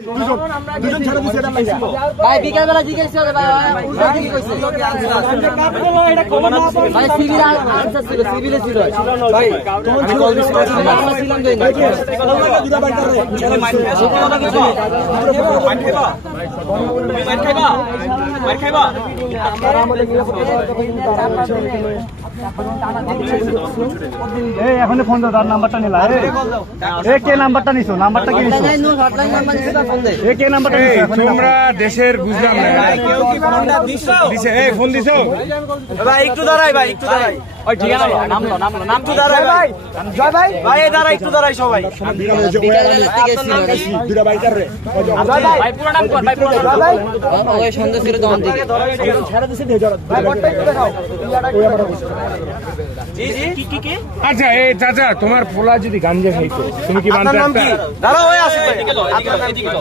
দুজন ছাড়া দিছে এটা লাগছিল ভাই বিকাল বেলা জিজ্ঞেস করে ভাই উল্টো দিকে কইছে ভাই সিভিল আনসার ছিল সিভিলে ছিল ভাই আমি কল দিছি আমরা ছিলাম দেই না দুটা বাইকার রে মার খাইবা এই এখন ফোন দাও তার নাম্বারটা নিলা এ কে নাম্বারটা নিছো নাম্বারটা কি নিছো হটলাইন নাম্বার দিছে ফোন দে এ কে নাম্বারটা নিছো তোমরা দেশের বুঝলাম না কেউ কি ফোনটা দিছো দিছে এই ফোন দিছো ভাই একটু দাঁড়াই ভাই একটু দাঁড়াই ওই ঠিক আছে নামলো নাম তো দাঁড়াই ভাই জয় ভাই ভাই এই দাঁড়াই একটু দাঁড়াই সবাই বিকাল বেলা থেকে ছিল দুটা বাইকার রে ভাই পুরো নাম কর ভাই পুরো নাম ভাই ওই সন্ধ্যা ছিল দোকান থেকে ছাড়া দিছে দে জরা ভাই বটটা একটু দেখাও জি জি কি আচ্ছা এই চাচা তোমার পোলা যদি গাঞ্জা খাইতো তুমি কি আপনার মানতে নাম কি পারতা? দাঁড়াও ওই আসিফ ভাই এদিকে লো